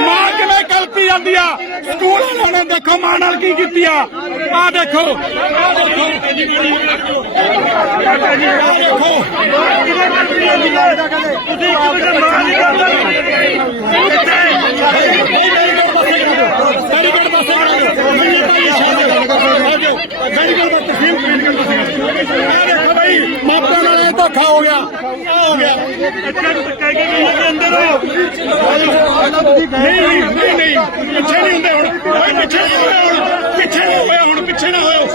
ਮਾਂ ਕਿਵੇਂ ਕਲਪੀ ਜਾਂਦੀ ਆ? ਸਕੂਲ ਵਾਲਿਆਂ ਨੇ ਦੇਖੋ, ਮਾਂ ਨਾਲ ਕੀ ਕੀਤੀ ਆ? ਆ ਦੇਖੋ। ਆ ਦੇਖੋ। ਆਹ ਦੇਖੋ ਤੁਸੀਂ ਇੱਕ ਮੈਨੂੰ ਭਾਈ ਸ਼ਾਹ ਆ ਜਾਓ ਧੋਖਾ ਹੋ ਗਿਆ ਆ ਹੋ ਗਿਆ ਬੱਚਾ ਕਹਿ ਕੇ ਕਿ ਅੰਦਰ ਹੋ ਨਹੀਂ ਨਹੀਂ ਨਹੀਂ। ਪਿੱਛੇ ਨਹੀਂ ਹੁੰਦੇ ਹੁਣ। ਓਏ, ਪਿੱਛੇ ਨਹੀਂ ਹੋਏ ਹੁਣ। ਪਿੱਛੇ ਨਹੀਂ ਹੋਏ ਹੁਣ। ਪਿੱਛੇ ਨਾ ਹੋਇਓ।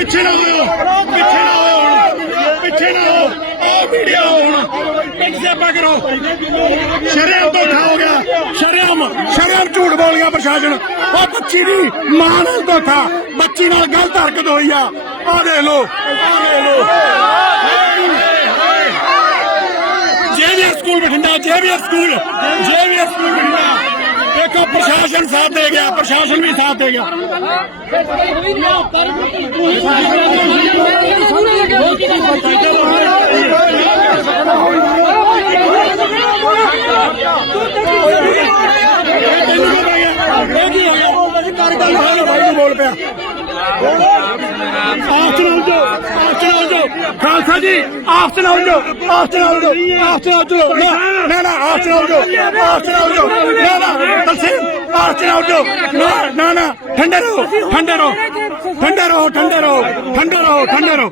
ਪਿੱਛੇ ਨਾ ਹੋਇਓ। ਪਿੱਛੇ ਨਾ ਹੋਇਓ ਹੁਣ। ਪਿੱਛੇ ਨਾ ਹੋ ਆ ਵੀਡੀਓ ਹੁਣ। ਪਿੱਛੇ ਸਿਆਪਾ ਕਰੋ। ਸ਼ਰਮ ਧੋਖਾ ਹੋ ਗਿਆ। ਸ਼ਰਮ ਸ਼ਰਮ ਝੂਠ ਬੋਲ ਗਿਆ ਪ੍ਰਸ਼ਾਸਨ। ਉਹ ਬੱਚੀ ਦੀ ਮਾਂ ਨਾਲ ਧੋਖਾ। ਬੱਚੀ ਨਾਲ ਗਲਤ ਹਰਕਤ ਹੋਈ ਆ। ਆ ਦੇਖ ਲੋ ਆ ਦੇਖ ਲੋ school Bathinda JVR school JVR school ਦੇਖੋ, ਪ੍ਰਸ਼ਾਸਨ ਸਾਥ ਦੇ ਗਿਆ, ਪ੍ਰਸ਼ਾਸਨ ਵੀ ਸਾਥ ਦੇ ਗਿਆ। ਇਹ ਤੈਨੂੰ ਬੋਲ ਪਿਆ ਆਪਸ ਨਾਲ ਜੋ ਆਪਸ ਨਾਲ ਜੋ। ਖਾਲਸਾ ਜੀ ਆਪਸ ਨਾਲ ਜੋ ਆਪਸ ਨਾਲ ਜੋ ਆਪਸ ਨਾਲ ਜੋ। ਨਾ ਨਾ ਨਾ ਆਪਸ ਨਾਲ ਜੋ ਆਪਸ ਨਾਲ ਜੋ। ਨਾ ਨਾ ਤਲਸੀਮ ਆਪਸ ਨਾਲ ਜੋ। ਨਾ ਨਾ ਨਾ, ਠੰਡੇ ਰਹੋ ਠੰਡੇ ਰਹੋ। ਠੰਡੇ ਰਹੋ ਠੰਡੇ ਰਹੋ ਠੰਡੇ ਰਹੋ ਠੰਡੇ ਰਹੋ।